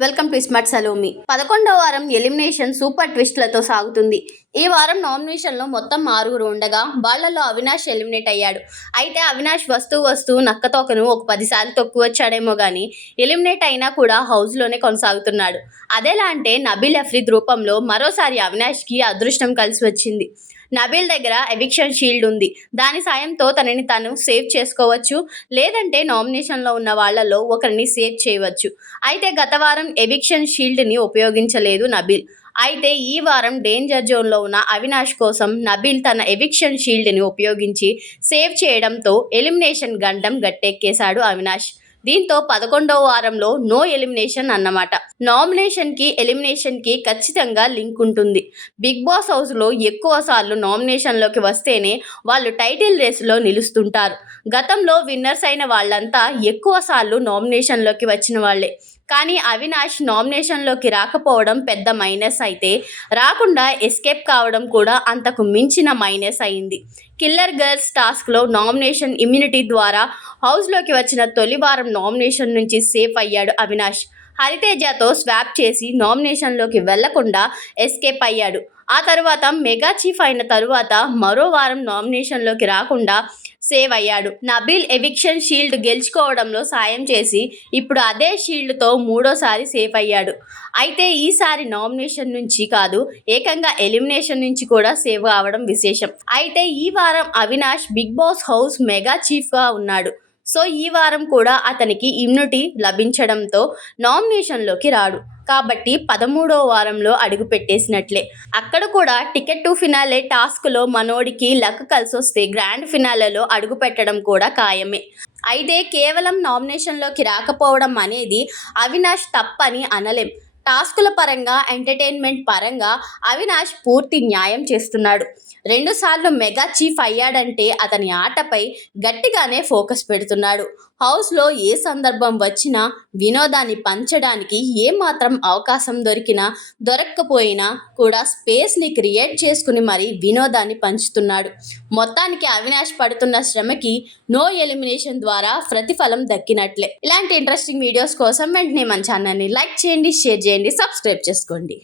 Welcome to smart Salomi. పదకొండవ వారం elimination super ట్విస్ట్లతో సాగుతుంది. ఈ వారం నామినేషన్లో మొత్తం ఆరుగురు ఉండగా వాళ్ళలో అవినాష్ ఎలిమినేట్ అయ్యాడు. అయితే అవినాష్ వస్తూ వస్తూ నక్కతోకను ఒక పదిసార్లు తొక్కు వచ్చాడేమో కానీ ఎలిమినేట్ అయినా కూడా హౌస్లోనే కొనసాగుతున్నాడు. అదేలా అంటే నబీల్ అఫ్రీద్ రూపంలో మరోసారి అవినాష్కి అదృష్టం కలిసి వచ్చింది. నబీల్ దగ్గర ఎవిక్షన్ షీల్డ్ ఉంది. దాని సాయంతో తనని తను సేవ్ చేసుకోవచ్చు లేదంటే నామినేషన్లో ఉన్న వాళ్ళలో ఒకరిని సేవ్ చేయవచ్చు. అయితే గత వారం ఎవిక్షన్ షీల్డ్ని ఉపయోగించలేదు నబీల్. అయితే ఈ వారం డేంజర్ జోన్లో ఉన్న అవినాష్ కోసం నబీల్ తన ఎవిక్షన్ షీల్డ్ని ఉపయోగించి సేవ్ చేయడంతో ఎలిమినేషన్ గండం గట్టెక్కేశాడు అవినాష్. దీంతో పదకొండవ వారంలో నో ఎలిమినేషన్ అన్నమాట. నామినేషన్కి ఎలిమినేషన్కి ఖచ్చితంగా లింక్ ఉంటుంది. బిగ్ బాస్ హౌస్లో ఎక్కువ సార్లు నామినేషన్లోకి వస్తేనే వాళ్ళు టైటిల్ రేసులో నిలుస్తుంటారు. గతంలో విన్నర్స్ అయిన వాళ్ళంతా ఎక్కువ సార్లు నామినేషన్లోకి వచ్చిన వాళ్ళే. కానీ అవినాష్ నామినేషన్లోకి రాకపోవడం పెద్ద మైనస్ అయితే. రాకుండా ఎస్కేప్ కావడం కూడా అంతకు మించిన మైనస్ అయింది. కిల్లర్ గర్ల్స్ టాస్క్లో నామినేషన్ ఇమ్యూనిటీ ద్వారా హౌస్లోకి వచ్చిన తొలి వారం నామినేషన్ నుంచి సేఫ్ అయ్యాడు అవినాష్. హరితేజతో స్వాప్ చేసి నామినేషన్లోకి వెళ్ళకుండా ఎస్కేప్ అయ్యాడు. ఆ తర్వాత మెగా చీఫ్ అయిన తరువాత మరో వారం నామినేషన్లోకి రాకుండా సేవ్ అయ్యాడు. నబీల్ ఎవిక్షన్ షీల్డ్ గెలుచుకోవడంలో సాయం చేసి ఇప్పుడు అదే షీల్డ్తో మూడోసారి సేఫ్ అయ్యాడు. అయితే ఈసారి నామినేషన్ నుంచి కాదు ఏకంగా ఎలిమినేషన్ నుంచి కూడా సేవ్ అవడం విశేషం. అయితే ఈ వారం Avinash Big Boss house mega చీఫ్గా ఉన్నాడు. సో ఈ వారం కూడా అతనికి ఇమ్యూనిటీ లభించడంతో నామినేషన్లోకి రాడు. కాబట్టి పదమూడో వారంలో అడుగు పెట్టేసినట్లే అక్కడ కూడా టికెట్ టు ఫినాలే టాస్క్లో మనోడికి లక్ కలిసి వస్తే గ్రాండ్ ఫినాలేలో అడుగు పెట్టడం కూడా ఖాయమే. అయితే కేవలం నామినేషన్లోకి రాకపోవడం అనేది అవినాష్ తప్పని అనలేం. టాస్కుల పరంగా ఎంటర్టైన్మెంట్ పరంగా అవినాష్ పూర్తి న్యాయం చేస్తున్నాడు. రెండుసార్లు మెగా చీఫ్ అయ్యాడంటే అతని ఆటపై గట్టిగానే ఫోకస్ పెడుతున్నాడు. హౌస్లో ఏ సందర్భం వచ్చినా వినోదాన్ని పంచడానికి ఏమాత్రం అవకాశం దొరికినా దొరక్కపోయినా కూడా స్పేస్ని క్రియేట్ చేసుకుని మరీ వినోదాన్ని పంచుతున్నాడు. మొత్తానికి అవినాష్ పడుతున్న శ్రమకి నో ఎలిమినేషన్ ద్వారా ప్రతిఫలం దక్కినట్లే. ఇలాంటి ఇంట్రెస్టింగ్ వీడియోస్ కోసం వెంటనే మన ఛానల్ని లైక్ చేయండి షేర్ చేయండి సబ్స్క్రైబ్ చేసుకోండి.